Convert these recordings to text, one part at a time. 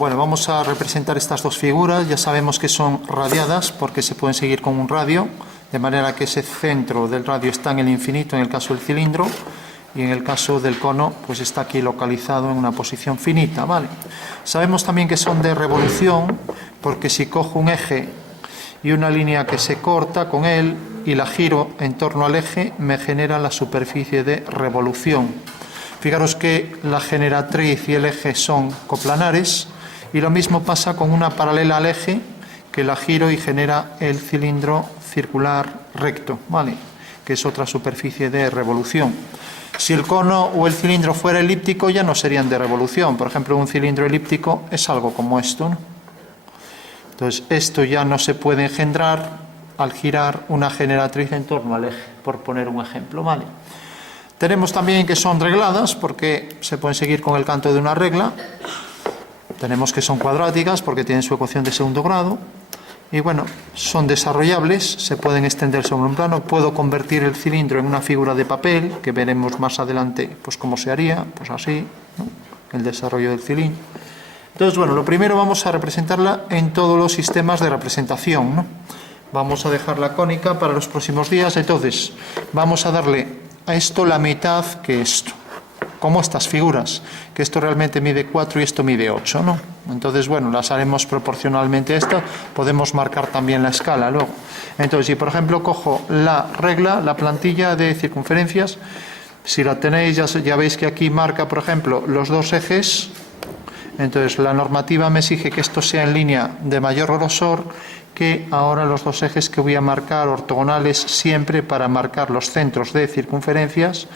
Bueno, vamos a representar estas dos figuras. Ya sabemos que son radiadas porque se pueden seguir con un radio, de manera que ese centro del radio está en el infinito en el caso del cilindro, y en el caso del cono pues está aquí localizado en una posición finita, ¿vale? Sabemos también que son de revolución porque si cojo un eje y una línea que se corta con él y la giro en torno al eje, me genera la superficie de revolución. Fijaros que la generatriz y el eje son coplanares, y lo mismo pasa con una paralela al eje, que la giro y genera el cilindro circular recto, ¿vale? Que es otra superficie de revolución. Si el cono o el cilindro fuera elíptico, ya no serían de revolución. Por ejemplo, un cilindro elíptico es algo como esto, ¿no? Entonces, esto ya no se puede engendrar al girar una generatriz en torno al eje, por poner un ejemplo, ¿vale? Tenemos también que son regladas, porque se pueden seguir con el canto de una regla. Tenemos que son cuadráticas, porque tienen su ecuación de segundo grado. Y bueno, son desarrollables, se pueden extender sobre un plano. Puedo convertir el cilindro en una figura de papel, que veremos más adelante pues cómo se haría, pues así, ¿no? El desarrollo del cilindro. Entonces, bueno, lo primero vamos a representarla en todos los sistemas de representación, ¿no? Vamos a dejarla cónica para los próximos días. Entonces, vamos a darle a esto la mitad que esto, como estas figuras, que esto realmente mide 4 y esto mide 8, ¿no? Entonces, bueno, las haremos proporcionalmente a esto. Podemos marcar también la escala luego. Entonces, si por ejemplo cojo la regla, la plantilla de circunferencias, si la tenéis ya veis que aquí marca, por ejemplo, los dos ejes. Entonces, la normativa me exige que esto sea en línea de mayor grosor, que ahora los dos ejes que voy a marcar ortogonales siempre para marcar los centros de circunferencias,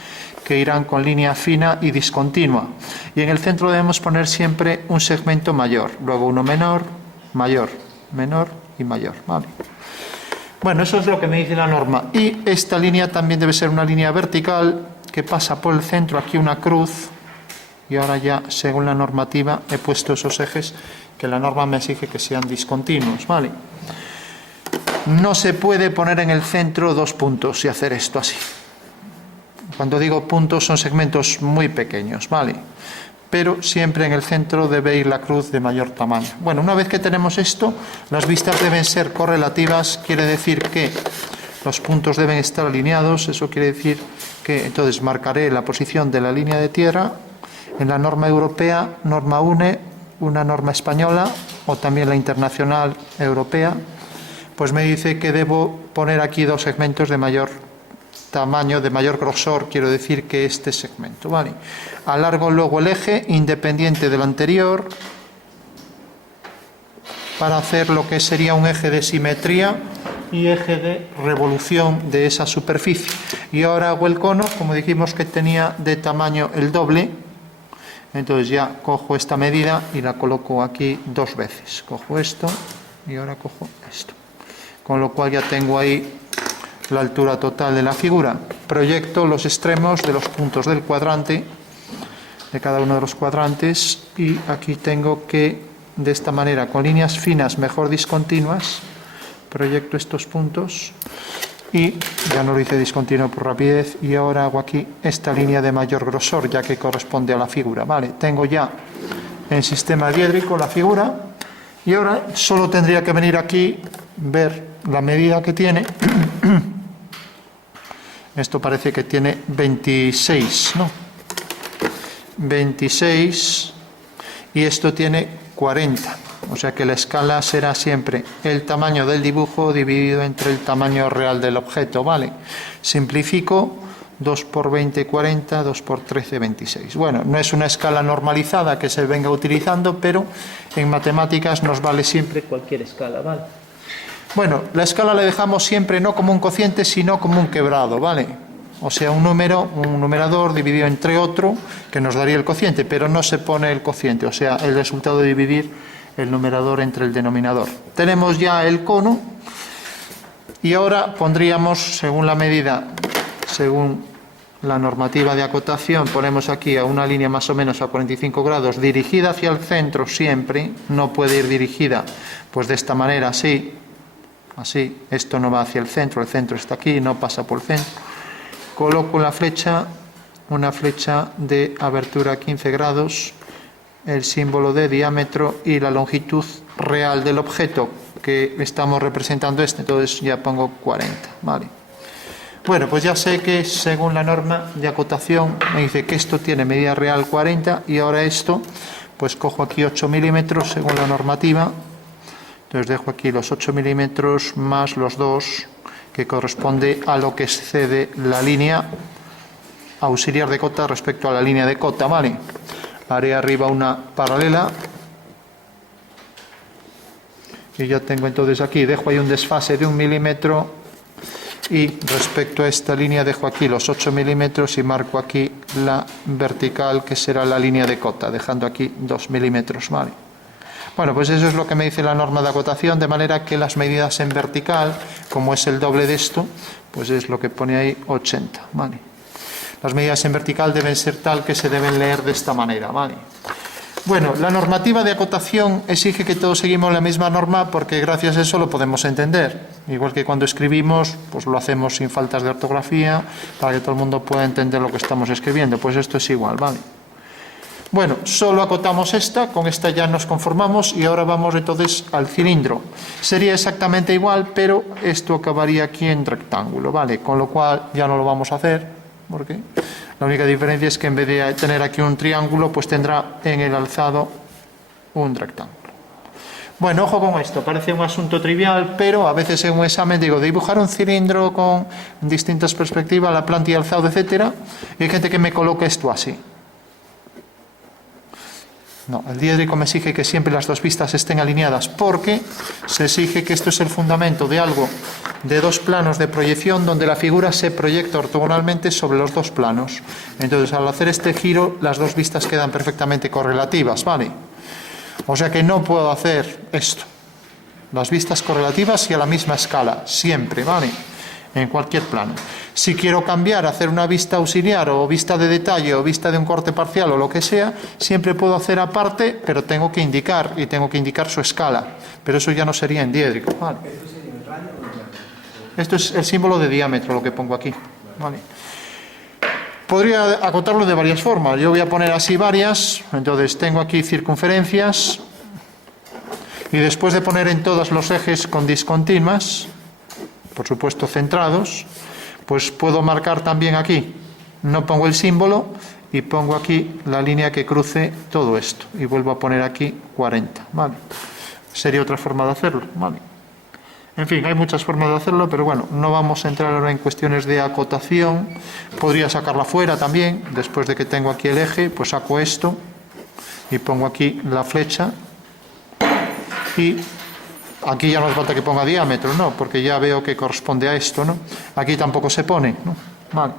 que irán con línea fina y discontinua. Y en el centro debemos poner siempre un segmento mayor, luego uno menor, mayor, menor y mayor, ¿vale? Bueno, eso es lo que me dice la norma. Y esta línea también debe ser una línea vertical que pasa por el centro, aquí una cruz. Y ahora ya, según la normativa, he puesto esos ejes que la norma me exige que sean discontinuos, ¿vale? No se puede poner en el centro dos puntos y hacer esto así. Cuando digo puntos son segmentos muy pequeños, ¿vale? Pero siempre en el centro debe ir la cruz de mayor tamaño. Bueno, una vez que tenemos esto, las vistas deben ser correlativas, quiere decir que los puntos deben estar alineados. Eso quiere decir que entonces marcaré la posición de la línea de tierra en la norma europea, norma UNE, una norma española o también la internacional europea. Pues me dice que debo poner aquí dos segmentos de mayor tamaño, de mayor grosor, quiero decir que este segmento, ¿vale? Alargo luego el eje independiente del anterior para hacer lo que sería un eje de simetría y eje de revolución de esa superficie. Y ahora hago el cono, como dijimos que tenía de tamaño el doble. Entonces ya cojo esta medida y la coloco aquí dos veces. Cojo esto y ahora cojo esto. Con lo cual ya tengo ahí la altura total de la figura. Proyecto los extremos de los puntos del cuadrante, de cada uno de los cuadrantes, y aquí tengo que, de esta manera, con líneas finas mejor discontinuas, proyecto estos puntos. Y ya no lo hice discontinuo por rapidez, y ahora hago aquí esta línea de mayor grosor, ya que corresponde a la figura. Vale, tengo ya en sistema diédrico la figura, y ahora solo tendría que venir aquí, ver la medida que tiene. Esto parece que tiene 26, ¿no? 26, y esto tiene 40. O sea que la escala será siempre el tamaño del dibujo dividido entre el tamaño real del objeto, ¿vale? Simplifico, 2 por 20, 40, 2 por 13, 26. Bueno, no es una escala normalizada que se venga utilizando, pero en matemáticas nos vale siempre cualquier escala, ¿vale? Bueno, la escala la dejamos siempre no como un cociente, sino como un quebrado, ¿vale? O sea, un número, un numerador dividido entre otro, que nos daría el cociente, pero no se pone el cociente, o sea, el resultado de dividir el numerador entre el denominador. Tenemos ya el cono, y ahora pondríamos, según la medida, según la normativa de acotación, ponemos aquí a una línea más o menos a 45 grados, dirigida hacia el centro siempre, no puede ir dirigida pues de esta manera, así, esto no va hacia el centro está aquí, no pasa por el centro. Coloco la flecha, una flecha de abertura a 15 grados, el símbolo de diámetro y la longitud real del objeto que estamos representando entonces ya pongo 40, ¿vale? Bueno, pues ya sé que según la norma de acotación me dice que esto tiene medida real 40 y ahora esto, pues cojo aquí 8 milímetros según la normativa, entonces dejo aquí los 8 milímetros más los 2 que corresponde a lo que excede la línea auxiliar de cota respecto a la línea de cota, ¿vale? Haré arriba una paralela y ya tengo entonces aquí, dejo ahí un desfase de 1 milímetro y respecto a esta línea dejo aquí los 8 milímetros y marco aquí la vertical que será la línea de cota, dejando aquí 2 milímetros, ¿vale? Bueno, pues eso es lo que me dice la norma de acotación, de manera que las medidas en vertical, como es el doble de esto, pues es lo que pone ahí 80, ¿vale? Las medidas en vertical deben ser tal que se deben leer de esta manera, ¿vale? Bueno, la normativa de acotación exige que todos seguimos la misma norma porque gracias a eso lo podemos entender. Igual que cuando escribimos, pues lo hacemos sin faltas de ortografía para que todo el mundo pueda entender lo que estamos escribiendo. Pues esto es igual, ¿vale? Bueno, solo acotamos esta, con esta ya nos conformamos y ahora vamos entonces al cilindro. Sería exactamente igual, pero esto acabaría aquí en rectángulo, ¿vale? Con lo cual ya no lo vamos a hacer, porque la única diferencia es que en vez de tener aquí un triángulo, pues tendrá en el alzado un rectángulo. Bueno, ojo con esto, parece un asunto trivial, pero a veces en un examen digo, dibujar un cilindro con distintas perspectivas, la planta y alzado, etcétera, y hay gente que me coloca esto así. No, el diédrico me exige que siempre las dos vistas estén alineadas porque se exige que esto es el fundamento de algo de dos planos de proyección donde la figura se proyecta ortogonalmente sobre los dos planos. Entonces, al hacer este giro, las dos vistas quedan perfectamente correlativas, ¿vale? O sea que no puedo hacer esto. Las vistas correlativas y a la misma escala, siempre, ¿vale? En cualquier plano. Si quiero cambiar, hacer una vista auxiliar o vista de detalle o vista de un corte parcial o lo que sea, siempre puedo hacer aparte, pero tengo que indicar y tengo que indicar su escala. Pero eso ya no sería en diédrico, ¿vale? ¿Esto sería el radio o el diámetro? Esto es el símbolo de diámetro, lo que pongo aquí, ¿vale? Podría acotarlo de varias formas. Yo voy a poner así varias. Entonces tengo aquí circunferencias y después de poner en todos los ejes con discontinuas, por supuesto centrados, pues puedo marcar también aquí, no pongo el símbolo y pongo aquí la línea que cruce todo esto y vuelvo a poner aquí 40, ¿vale? Sería otra forma de hacerlo, ¿vale? En fin, hay muchas formas de hacerlo, pero bueno, no vamos a entrar ahora en cuestiones de acotación. Podría sacarla fuera también, después de que tengo aquí el eje, pues saco esto y pongo aquí la flecha y aquí ya no hace falta que ponga diámetro, ¿no? Porque ya veo que corresponde a esto, ¿no? Aquí tampoco se pone, ¿no? Vale.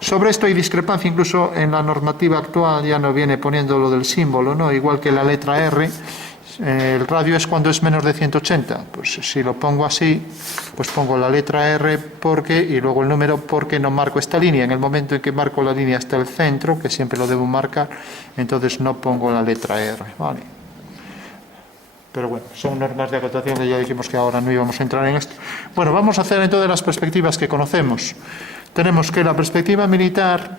Sobre esto hay discrepancia, incluso en la normativa actual ya no viene poniendo lo del símbolo, ¿no? Igual que la letra R, el radio es cuando es menos de 180. Pues si lo pongo así, pues pongo la letra R porque, y luego el número porque no marco esta línea. En el momento en que marco la línea hasta el centro, que siempre lo debo marcar, entonces no pongo la letra R, ¿vale? Pero bueno, son normas de acotación que ya dijimos que ahora no íbamos a entrar en esto. Bueno, vamos a hacer entonces las perspectivas que conocemos. Tenemos que la perspectiva militar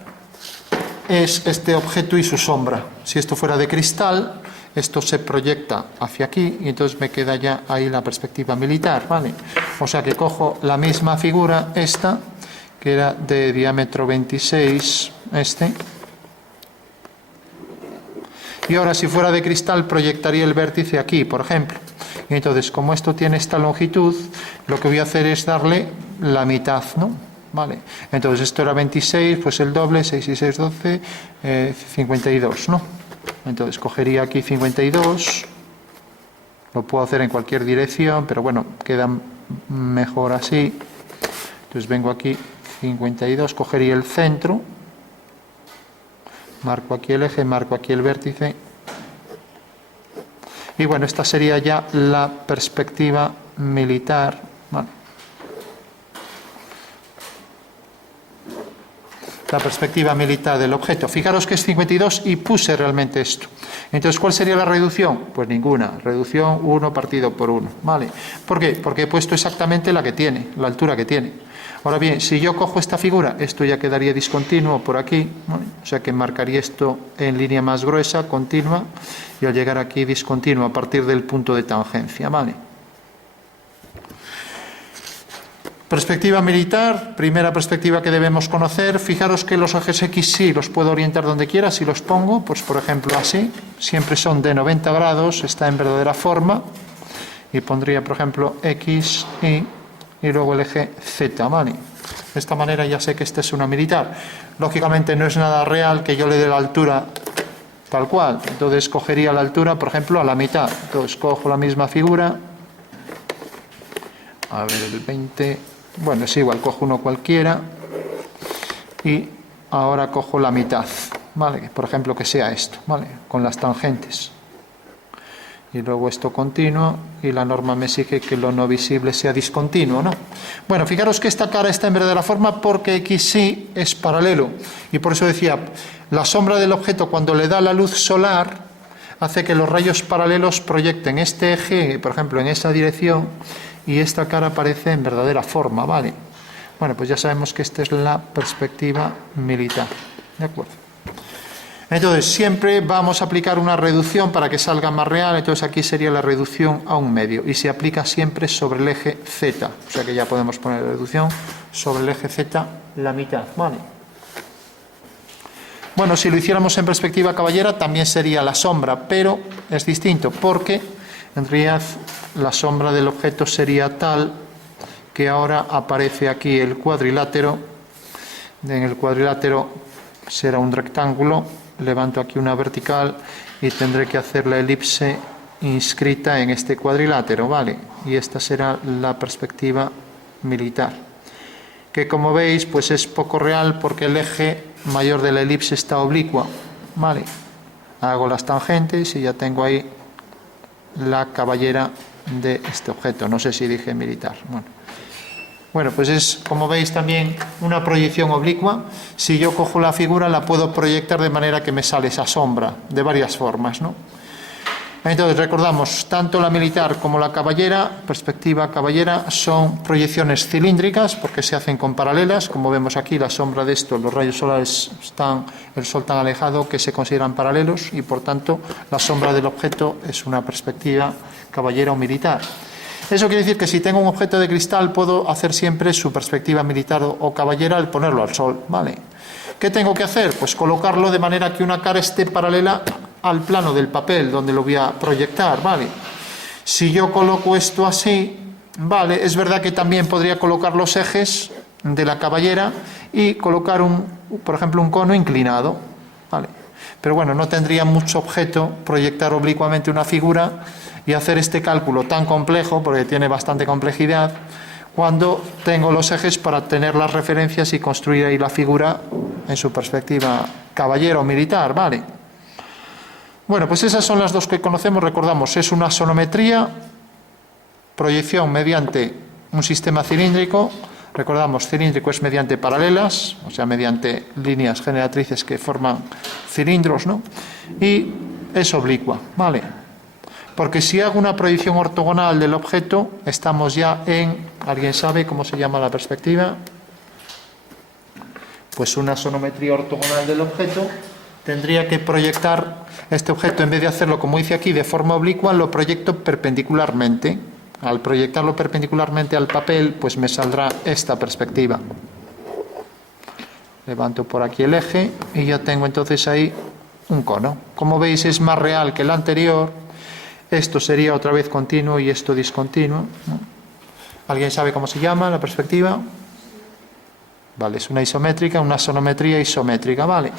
es este objeto y su sombra. Si esto fuera de cristal, esto se proyecta hacia aquí y entonces me queda ya ahí la perspectiva militar, ¿vale? O sea que cojo la misma figura, esta, que era de diámetro 26, y ahora si fuera de cristal proyectaría el vértice aquí, por ejemplo. Y entonces, como esto tiene esta longitud, lo que voy a hacer es darle la mitad, ¿no? Vale. Entonces esto era 26, pues el doble, 6 y 6, 12, 52, ¿no? Entonces cogería aquí 52, lo puedo hacer en cualquier dirección, pero bueno, queda mejor así. Entonces vengo aquí, 52, cogería el centro, marco aquí el eje, marco aquí el vértice. Y bueno, esta sería ya la perspectiva militar. Vale. La perspectiva militar del objeto. Fijaros que es 52 y puse realmente esto. Entonces, ¿cuál sería la reducción? Pues ninguna. Reducción 1 partido por 1. ¿Vale? ¿Por qué? Porque he puesto exactamente la que tiene, la altura que tiene. Ahora bien, si yo cojo esta figura, esto ya quedaría discontinuo por aquí, ¿vale? O sea que marcaría esto en línea más gruesa, continua, y al llegar aquí discontinuo a partir del punto de tangencia, ¿vale? Perspectiva militar, primera perspectiva que debemos conocer. Fijaros que los ejes X sí los puedo orientar donde quiera, si los pongo, pues por ejemplo así, siempre son de 90 grados, está en verdadera forma, y pondría por ejemplo X, y luego el eje Z, ¿vale? De esta manera ya sé que esta es una militar. Lógicamente no es nada real que yo le dé la altura tal cual, entonces cogería la altura, por ejemplo, a la mitad. Entonces cojo la misma figura, a ver, el 20, bueno, es igual, cojo uno cualquiera, y ahora cojo la mitad, ¿vale? Por ejemplo, que sea esto, ¿vale? Con las tangentes. Y luego esto continuo, y la norma me exige que lo no visible sea discontinuo, ¿no? Bueno, fijaros que esta cara está en verdadera forma porque X sí es paralelo. Y por eso decía, la sombra del objeto cuando le da la luz solar hace que los rayos paralelos proyecten este eje, por ejemplo, en esa dirección, y esta cara aparece en verdadera forma, ¿vale? Bueno, pues ya sabemos que esta es la perspectiva militar, ¿de acuerdo? Entonces, siempre vamos a aplicar una reducción para que salga más real, entonces aquí sería la reducción a 1/2, y se aplica siempre sobre el eje Z, o sea que ya podemos poner la reducción sobre el eje Z, la mitad, ¿vale? Bueno, si lo hiciéramos en perspectiva caballera, también sería la sombra, pero es distinto, porque en realidad la sombra del objeto sería tal que ahora aparece aquí el cuadrilátero, en el cuadrilátero será un rectángulo, levanto aquí una vertical y tendré que hacer la elipse inscrita en este cuadrilátero, ¿vale? Y esta será la perspectiva militar, que como veis pues es poco real porque el eje mayor de la elipse está oblicua, ¿vale? Hago las tangentes y ya tengo ahí la caballera de este objeto, no sé si dije militar, bueno, pues es, como veis, también una proyección oblicua. Si yo cojo la figura, la puedo proyectar de manera que me sale esa sombra, de varias formas, ¿no? Entonces, recordamos, tanto la militar como la caballera, perspectiva caballera, son proyecciones cilíndricas, porque se hacen con paralelas. Como vemos aquí, la sombra de esto, los rayos solares están, el sol tan alejado que se consideran paralelos, y por tanto, la sombra del objeto es una perspectiva caballera o militar. Eso quiere decir que si tengo un objeto de cristal puedo hacer siempre su perspectiva militar o caballera al ponerlo al sol, ¿vale? ¿Qué tengo que hacer? Pues colocarlo de manera que una cara esté paralela al plano del papel donde lo voy a proyectar, ¿vale? Si yo coloco esto así, ¿vale? Es verdad que también podría colocar los ejes de la caballera y colocar por ejemplo, un cono inclinado, ¿vale? Pero bueno, no tendría mucho objeto proyectar oblicuamente una figura y hacer este cálculo tan complejo, porque tiene bastante complejidad, cuando tengo los ejes para tener las referencias y construir ahí la figura en su perspectiva caballera o militar, ¿vale? Bueno, pues esas son las dos que conocemos, recordamos, es una sonometría, proyección mediante un sistema cilíndrico, recordamos, cilíndrico es mediante paralelas, o sea, mediante líneas generatrices que forman cilindros, ¿no? Y es oblicua, ¿vale? Porque si hago una proyección ortogonal del objeto, estamos ya en, ¿alguien sabe cómo se llama la perspectiva? Pues una sonometría ortogonal del objeto, tendría que proyectar este objeto, en vez de hacerlo como hice aquí de forma oblicua, lo proyecto perpendicularmente. Al proyectarlo perpendicularmente al papel, pues me saldrá esta perspectiva. Levanto por aquí el eje y ya tengo entonces ahí un cono. Como veis es más real que el anterior. Esto sería otra vez continuo y esto discontinuo, ¿no? ¿Alguien sabe cómo se llama la perspectiva? Vale, es una isométrica, una sonometría isométrica, ¿vale?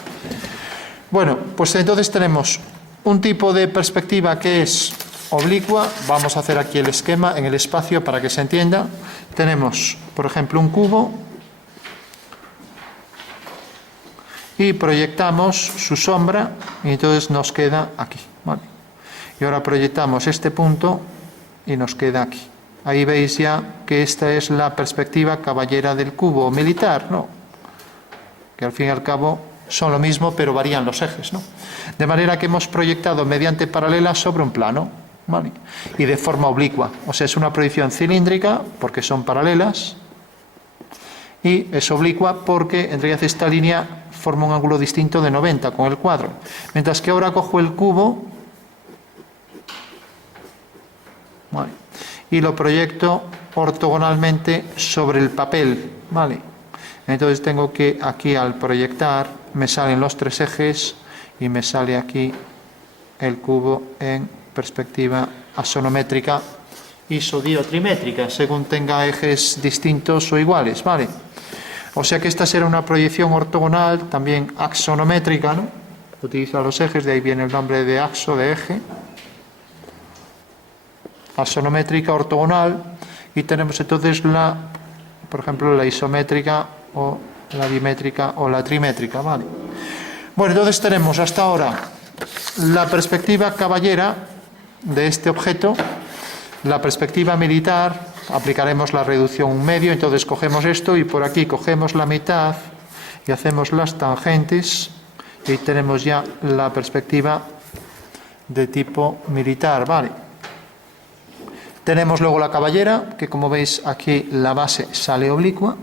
Bueno, pues entonces tenemos un tipo de perspectiva que es oblicua. Vamos a hacer aquí el esquema en el espacio para que se entienda. Tenemos, por ejemplo, un cubo y proyectamos su sombra y entonces nos queda aquí, ¿vale? Y ahora proyectamos este punto y nos queda aquí. Ahí veis ya que esta es la perspectiva caballera del cubo militar, ¿no? Que al fin y al cabo son lo mismo, pero varían los ejes, ¿no? De manera que hemos proyectado mediante paralelas sobre un plano, ¿vale? Y de forma oblicua. O sea, es una proyección cilíndrica, porque son paralelas, y es oblicua porque en realidad esta línea forma un ángulo distinto de 90 con el cuadro. Mientras que ahora cojo el cubo, ¿vale?, y lo proyecto ortogonalmente sobre el papel, ¿vale? Entonces tengo que aquí, al proyectar, me salen los tres ejes y me sale aquí el cubo en perspectiva axonométrica, isodiotrimétrica, según tenga ejes distintos o iguales, ¿vale? O sea que esta será una proyección ortogonal, también axonométrica, ¿no? Utiliza los ejes, de ahí viene el nombre de axo, de eje. Axonométrica, ortogonal, y tenemos entonces por ejemplo, la isométrica o la dimétrica o la trimétrica, ¿vale? Bueno, entonces tenemos hasta ahora la perspectiva caballera de este objeto, la perspectiva militar, aplicaremos la reducción un medio, entonces cogemos esto y por aquí cogemos la mitad y hacemos las tangentes y tenemos ya la perspectiva de tipo militar, ¿vale? Tenemos luego la caballera, que como veis aquí la base sale oblicua.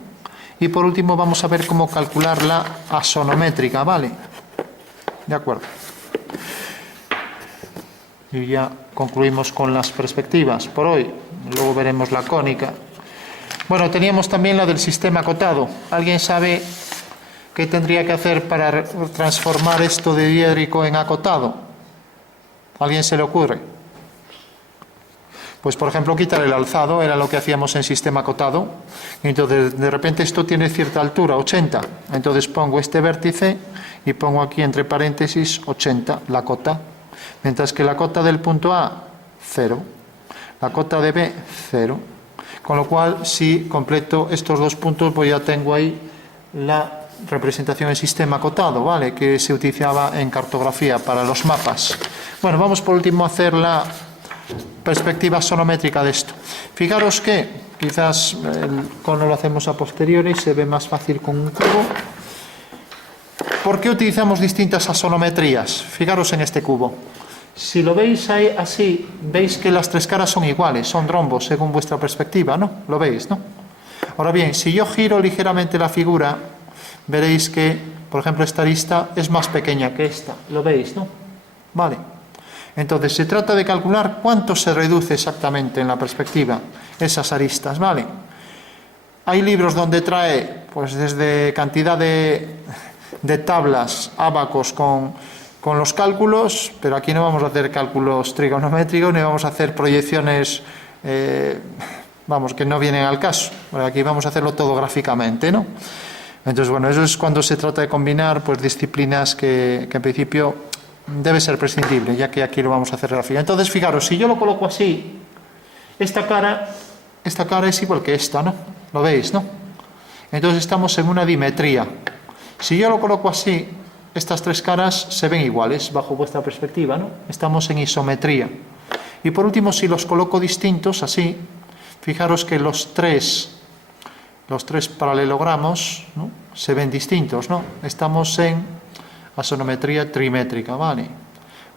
Y por último vamos a ver cómo calcular la axonométrica, ¿vale? De acuerdo. Y ya concluimos con las perspectivas por hoy. Luego veremos la cónica. Bueno, teníamos también la del sistema acotado. ¿Alguien sabe qué tendría que hacer para transformar esto de diédrico en acotado? ¿A alguien se le ocurre? Pues, por ejemplo, quitar el alzado, era lo que hacíamos en sistema acotado. Entonces, de repente esto tiene cierta altura, 80. Entonces pongo este vértice y pongo aquí entre paréntesis 80, la cota. Mientras que la cota del punto A, 0. La cota de B, 0. Con lo cual, si completo estos dos puntos, pues ya tengo ahí la representación en sistema acotado, ¿vale?, que se utilizaba en cartografía para los mapas. Bueno, vamos por último a hacer la perspectiva axonométrica de esto. Fijaros que quizás el cono lo hacemos a posteriori, se ve más fácil con un cubo. ¿Por qué utilizamos distintas axonometrías? Fijaros en este cubo. Si lo veis ahí así, veis que las tres caras son iguales, son rombos según vuestra perspectiva, ¿no? Lo veis, ¿no? Ahora bien, si yo giro ligeramente la figura, veréis que, por ejemplo, esta arista es más pequeña que esta. ¿Lo veis, no? Vale. Entonces, se trata de calcular cuánto se reduce exactamente en la perspectiva esas aristas, ¿vale? Hay libros donde trae, pues, desde cantidad de tablas, ábacos con los cálculos, pero aquí no vamos a hacer cálculos trigonométricos ni vamos a hacer proyecciones, que no vienen al caso. Bueno, aquí vamos a hacerlo todo gráficamente, ¿no? Entonces, bueno, eso es cuando se trata de combinar, pues, disciplinas que en principio debe ser prescindible, ya que aquí lo vamos a hacer gráfica. Entonces, fijaros, si yo lo coloco así, esta cara es igual que esta, ¿no? ¿Lo veis, no? Entonces estamos en una dimetría. Si yo lo coloco así, estas tres caras se ven iguales bajo vuestra perspectiva, ¿no? Estamos en isometría. Y por último, si los coloco distintos, así, fijaros que los tres paralelogramos, ¿no?, se ven distintos, ¿no? Estamos en axonometría trimétrica, ¿vale?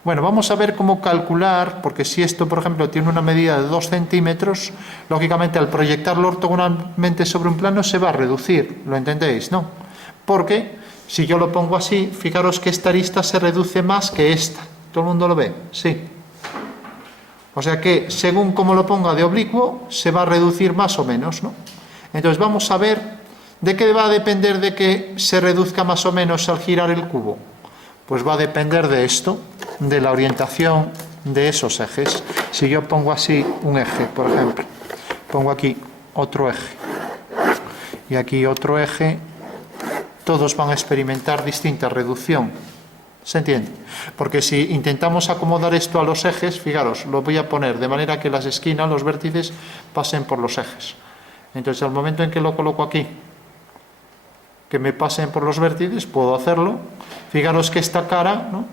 Bueno, vamos a ver cómo calcular, porque si esto, por ejemplo, tiene una medida de 2 centímetros, lógicamente al proyectarlo ortogonalmente sobre un plano se va a reducir, ¿lo entendéis, no? Porque si yo lo pongo así, fijaros que esta arista se reduce más que esta. ¿Todo el mundo lo ve? Sí. O sea que, según como lo ponga de oblicuo, se va a reducir más o menos, ¿no? Entonces vamos a ver de qué va a depender de que se reduzca más o menos al girar el cubo. Pues va a depender de esto, de la orientación de esos ejes. Si yo pongo así un eje, por ejemplo, pongo aquí otro eje y aquí otro eje, todos van a experimentar distinta reducción. ¿Se entiende? Porque si intentamos acomodar esto a los ejes, fijaros, lo voy a poner de manera que las esquinas, los vértices, pasen por los ejes. Entonces, al momento en que lo coloco aquí, que me pasen por los vértices, puedo hacerlo. Fijaros que esta cara, ¿no?,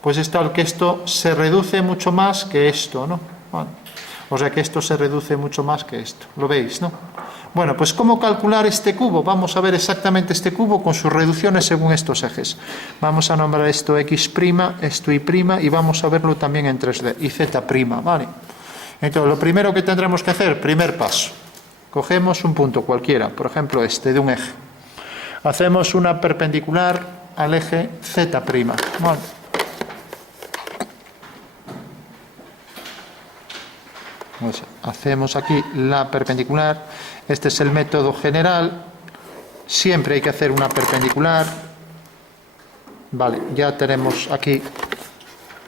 pues es tal que esto se reduce mucho más que esto, ¿no? Bueno, o sea que esto se reduce mucho más que esto. ¿Lo veis, no? Bueno, pues ¿cómo calcular este cubo? Vamos a ver exactamente este cubo con sus reducciones según estos ejes. Vamos a nombrar esto X', esto Y', y vamos a verlo también en 3D, y Z', ¿vale? Entonces, lo primero que tendremos que hacer, primer paso, cogemos un punto cualquiera, por ejemplo este, de un eje. hacemos una perpendicular al eje Z'. Vale. Pues hacemos aquí la perpendicular. Este es el método general. Siempre hay que hacer una perpendicular. Vale, ya tenemos aquí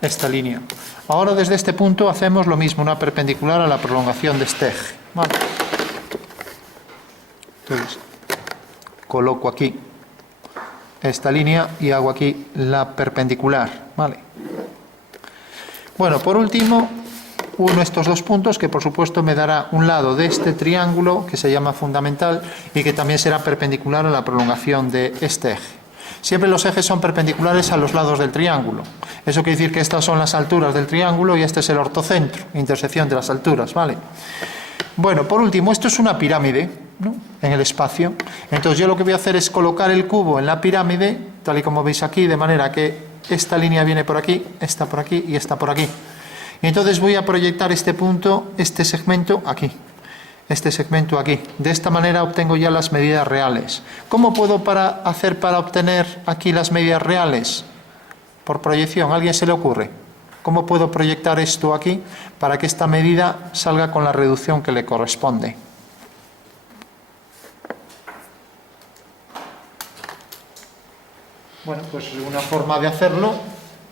esta línea. Ahora desde este punto hacemos lo mismo, una perpendicular a la prolongación de este eje. Vale. Entonces, coloco aquí esta línea y hago aquí la perpendicular. Vale. Bueno, por último, uno de estos dos puntos que por supuesto me dará un lado de este triángulo que se llama fundamental y que también será perpendicular a la prolongación de este eje. Siempre los ejes son perpendiculares a los lados del triángulo. Eso quiere decir que estas son las alturas del triángulo y este es el ortocentro, intersección de las alturas, ¿vale? Bueno, por último, esto es una pirámide, ¿no?, en el espacio. Entonces yo lo que voy a hacer es colocar el cubo en la pirámide, tal y como veis aquí, de manera que esta línea viene por aquí, esta por aquí y esta por aquí. Y entonces voy a proyectar este punto, este segmento aquí. Este segmento aquí. De esta manera obtengo ya las medidas reales. ¿Cómo puedo hacer para obtener aquí las medidas reales? Por proyección. ¿A alguien se le ocurre? ¿Cómo puedo proyectar esto aquí para que esta medida salga con la reducción que le corresponde? Bueno, pues una forma de hacerlo,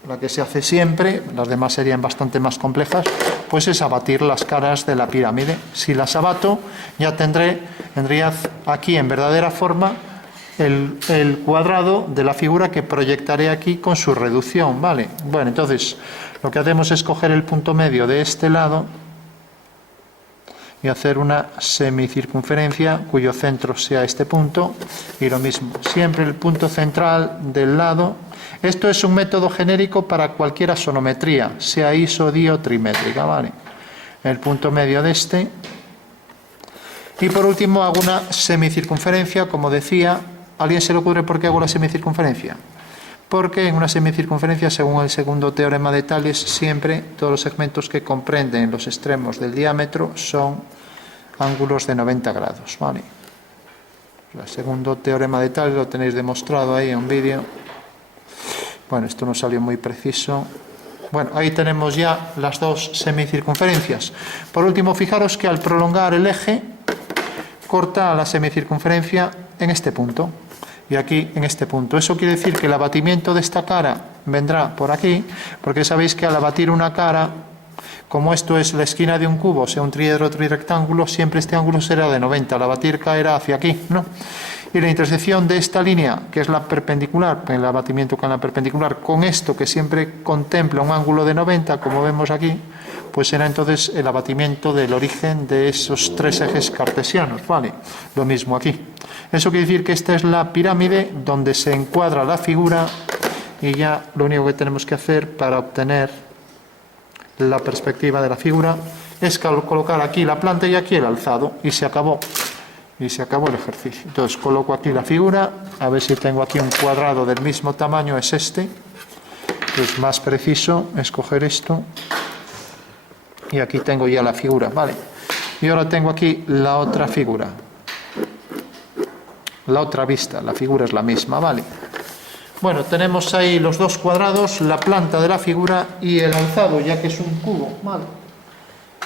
la que se hace siempre, las demás serían bastante más complejas, pues es abatir las caras de la pirámide. Si las abato, ya tendría aquí en verdadera forma el cuadrado de la figura que proyectaré aquí con su reducción, ¿vale? Bueno, entonces lo que hacemos es coger el punto medio de este lado y hacer una semicircunferencia cuyo centro sea este punto, y lo mismo, siempre el punto central del lado. Esto es un método genérico para cualquier asonometría, sea iso, di o trimétrica, ¿vale? El punto medio de este. Y por último hago una semicircunferencia, como decía. ¿A alguien se le ocurre por qué hago la semicircunferencia? Porque en una semicircunferencia, según el segundo teorema de Tales, siempre todos los segmentos que comprenden los extremos del diámetro son ángulos de 90 grados, ¿vale? El segundo teorema de Tales lo tenéis demostrado ahí en un vídeo. Bueno, esto no salió muy preciso. Bueno, ahí tenemos ya las dos semicircunferencias. Por último, fijaros que al prolongar el eje, corta la semicircunferencia en este punto y aquí en este punto. Eso quiere decir que el abatimiento de esta cara vendrá por aquí, porque sabéis que al abatir una cara, como esto es la esquina de un cubo, sea un triedro o trirectángulo, siempre este ángulo será de 90. Al abatir caerá hacia aquí, ¿no? Y la intersección de esta línea, que es la perpendicular, el abatimiento con la perpendicular, con esto que siempre contempla un ángulo de 90, como vemos aquí, pues será entonces el abatimiento del origen de esos tres ejes cartesianos, ¿vale? Lo mismo aquí. Eso quiere decir que esta es la pirámide donde se encuadra la figura, y ya lo único que tenemos que hacer para obtener la perspectiva de la figura es colocar aquí la planta y aquí el alzado, y se acabó. Y se acabó el ejercicio. Entonces coloco aquí la figura, a ver si tengo aquí un cuadrado del mismo tamaño, es este. Es más preciso escoger esto. Y aquí tengo ya la figura, ¿vale? Y ahora tengo aquí la otra figura. La otra vista, la figura es la misma, ¿vale? Bueno, tenemos ahí los dos cuadrados, la planta de la figura y el alzado, ya que es un cubo, ¿vale?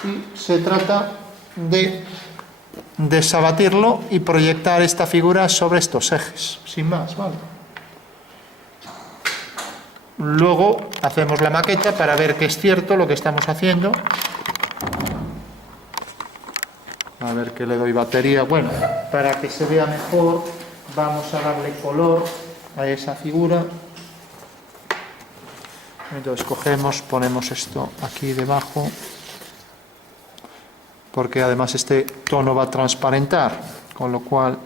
Y se trata de desabatirlo y proyectar esta figura sobre estos ejes, sin más, ¿vale? Luego hacemos la maqueta para ver que es cierto lo que estamos haciendo. A ver que le doy batería. Bueno, para que se vea mejor, vamos a darle color a esa figura. Entonces cogemos, ponemos esto aquí debajo, porque además este tono va a transparentar, con lo cual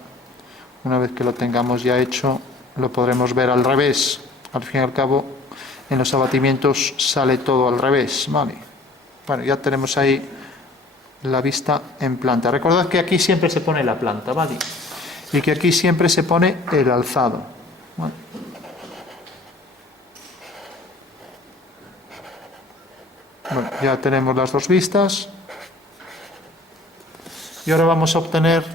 una vez que lo tengamos ya hecho lo podremos ver al revés. Al fin y al cabo en los abatimientos sale todo al revés, ¿vale? Bueno, ya tenemos ahí la vista en planta. Recordad que aquí siempre se pone la planta, ¿vale? Y que aquí siempre se pone el alzado, ¿vale? Bueno, ya tenemos las dos vistas. Y ahora vamos a obtener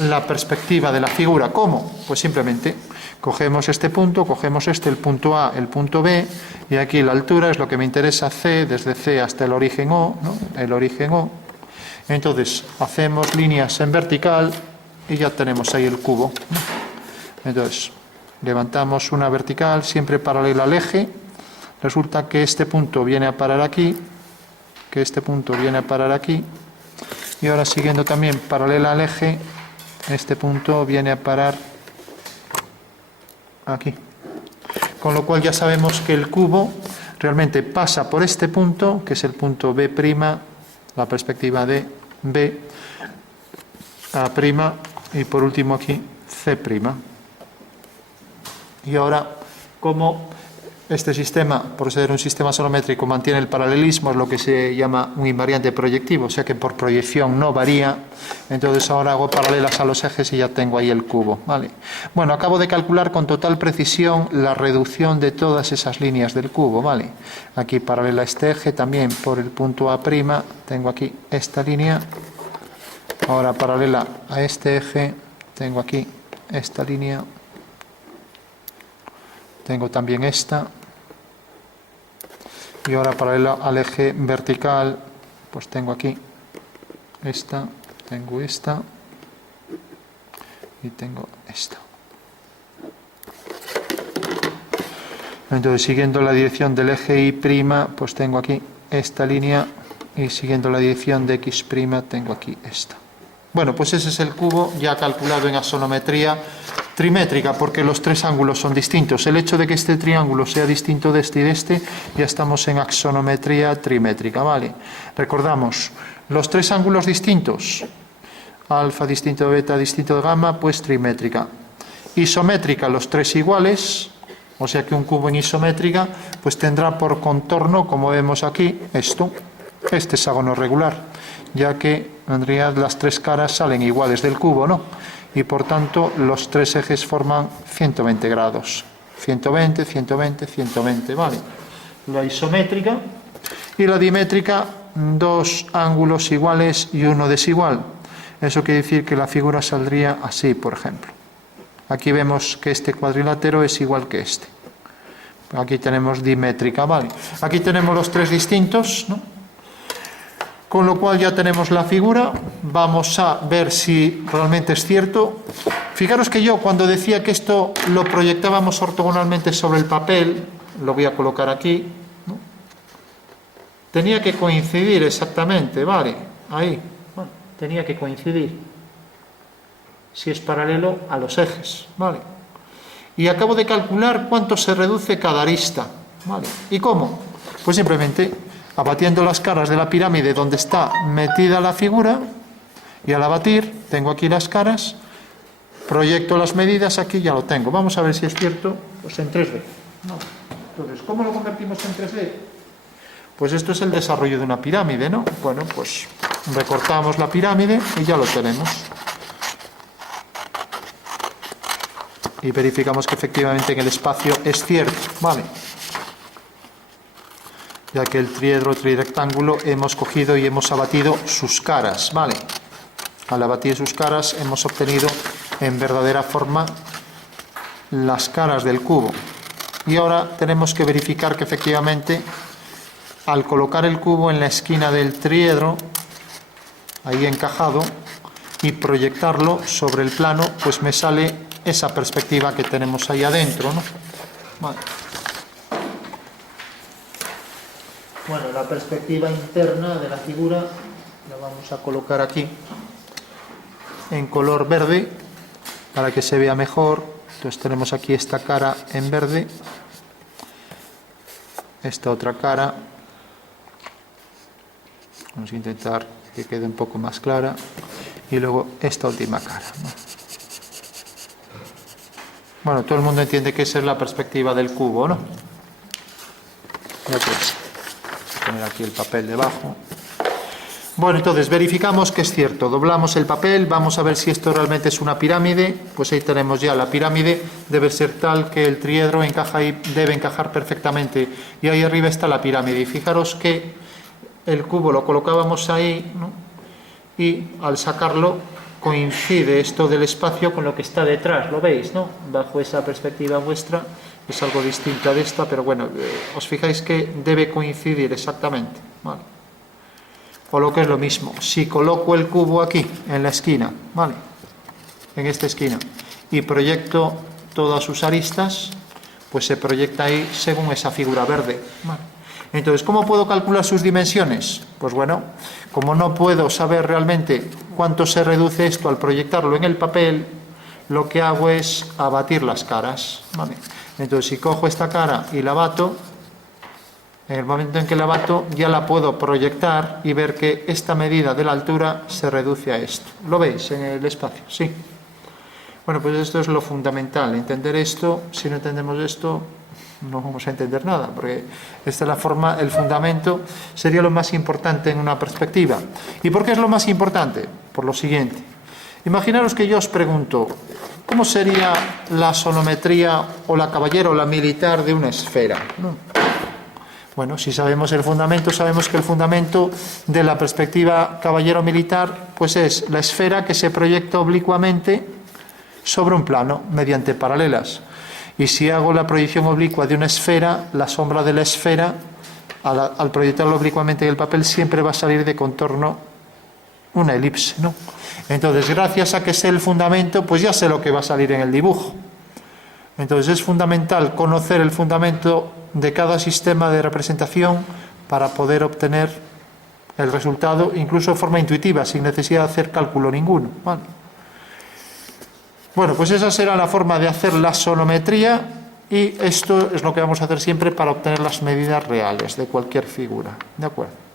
la perspectiva de la figura. ¿Cómo? Pues simplemente cogemos este punto, cogemos el punto A, el punto B, y aquí la altura es lo que me interesa, C, desde C hasta el origen O, ¿no? El origen O. Entonces, hacemos líneas en vertical y ya tenemos ahí el cubo, ¿no? Entonces, levantamos una vertical siempre paralela al eje. Resulta que este punto viene a parar aquí, que este punto viene a parar aquí, y ahora siguiendo también paralela al eje, este punto viene a parar aquí. Con lo cual ya sabemos que el cubo realmente pasa por este punto, que es el punto B', la perspectiva de B, A', y por último aquí C'. Y ahora, como este sistema, por ser un sistema sonométrico, mantiene el paralelismo, es lo que se llama un invariante proyectivo, o sea que por proyección no varía, entonces ahora hago paralelas a los ejes y ya tengo ahí el cubo, ¿vale? Bueno, acabo de calcular con total precisión la reducción de todas esas líneas del cubo, ¿vale? Aquí paralela a este eje, también por el punto A', tengo aquí esta línea. Ahora paralela a este eje, tengo aquí esta línea. Tengo también esta. Y ahora paralela al eje vertical, pues tengo aquí esta, tengo esta y tengo esta. Entonces, siguiendo la dirección del eje Y', pues tengo aquí esta línea, y siguiendo la dirección de X', tengo aquí esta. Bueno, pues ese es el cubo ya calculado en axonometría trimétrica, porque los tres ángulos son distintos. El hecho de que este triángulo sea distinto de este y de este, ya estamos en axonometría trimétrica, ¿vale? Recordamos, los tres ángulos distintos, alfa distinto de beta distinto de gamma, pues trimétrica. Isométrica, los tres iguales, o sea que un cubo en isométrica, pues tendrá por contorno, como vemos aquí, este hexágono regular, ya que en realidad las tres caras salen iguales del cubo, ¿no? Y por tanto los tres ejes forman 120 grados. 120, 120, 120, ¿vale? La isométrica y la dimétrica, dos ángulos iguales y uno desigual. Eso quiere decir que la figura saldría así, por ejemplo. Aquí vemos que este cuadrilátero es igual que este. Aquí tenemos dimétrica, ¿vale? Aquí tenemos los tres distintos, ¿no? Con lo cual ya tenemos la figura. Vamos a ver si realmente es cierto. Fijaros que yo, cuando decía que esto lo proyectábamos ortogonalmente sobre el papel, lo voy a colocar aquí, ¿no? Tenía que coincidir exactamente, ¿vale? Ahí, bueno, tenía que coincidir, si es paralelo a los ejes, ¿vale? Y acabo de calcular cuánto se reduce cada arista, ¿vale? ¿Y cómo? Pues simplemente abatiendo las caras de la pirámide donde está metida la figura, y al abatir, tengo aquí las caras, proyecto las medidas, aquí ya lo tengo. Vamos a ver si es cierto, pues en 3D. Entonces, ¿cómo lo convertimos en 3D? Pues esto es el desarrollo de una pirámide, ¿no? Bueno, pues recortamos la pirámide y ya lo tenemos. Y verificamos que efectivamente en el espacio es cierto, ¿vale? Ya que el triedro trirectángulo hemos cogido y hemos abatido sus caras, ¿vale? Al abatir sus caras hemos obtenido en verdadera forma las caras del cubo. Y ahora tenemos que verificar que efectivamente al colocar el cubo en la esquina del triedro, ahí encajado, y proyectarlo sobre el plano, pues me sale esa perspectiva que tenemos ahí adentro, ¿no? Vale. Bueno, la perspectiva interna de la figura la vamos a colocar aquí en color verde para que se vea mejor. Entonces tenemos aquí esta cara en verde, esta otra cara. Vamos a intentar que quede un poco más clara. Y luego esta última cara, ¿no? Bueno, todo el mundo entiende que esa es la perspectiva del cubo, ¿no? Ya pues. Poner aquí el papel debajo. Bueno, entonces verificamos que es cierto. Doblamos el papel, vamos a ver si esto realmente es una pirámide. Pues ahí tenemos ya la pirámide. Debe ser tal que el triedro encaja ahí, debe encajar perfectamente. Y ahí arriba está la pirámide. Y fijaros que el cubo lo colocábamos ahí, ¿no? Y al sacarlo, coincide esto del espacio con lo que está detrás, ¿lo veis, no? Bajo esa perspectiva vuestra es algo distinto de esta, pero bueno, os fijáis que debe coincidir exactamente, ¿vale? O lo que es lo mismo, si coloco el cubo aquí, en la esquina, ¿vale? En esta esquina, y proyecto todas sus aristas, pues se proyecta ahí según esa figura verde, ¿vale? Entonces, ¿cómo puedo calcular sus dimensiones? Pues bueno, como no puedo saber realmente cuánto se reduce esto al proyectarlo en el papel, lo que hago es abatir las caras, ¿vale? Entonces, si cojo esta cara y la abato, en el momento en que la abato ya la puedo proyectar y ver que esta medida de la altura se reduce a esto. ¿Lo veis en el espacio? Sí. Bueno, pues esto es lo fundamental, entender esto. Si no entendemos esto, no vamos a entender nada, porque esta es la forma, el fundamento sería lo más importante en una perspectiva. ¿Y por qué es lo más importante? Por lo siguiente. Imaginaros que yo os pregunto, ¿cómo sería la sonometría o la caballero o la militar de una esfera? ¿No? Bueno, si sabemos el fundamento, sabemos que el fundamento de la perspectiva caballero militar, pues es la esfera que se proyecta oblicuamente sobre un plano mediante paralelas. Y si hago la proyección oblicua de una esfera, la sombra de la esfera, al proyectarlo oblicuamente en el papel, siempre va a salir de contorno una elipse, ¿no? Entonces, gracias a que sé el fundamento, pues ya sé lo que va a salir en el dibujo. Entonces, es fundamental conocer el fundamento de cada sistema de representación para poder obtener el resultado, incluso de forma intuitiva, sin necesidad de hacer cálculo ninguno, ¿vale? Bueno, pues esa será la forma de hacer la sonometría, y esto es lo que vamos a hacer siempre para obtener las medidas reales de cualquier figura. ¿De acuerdo?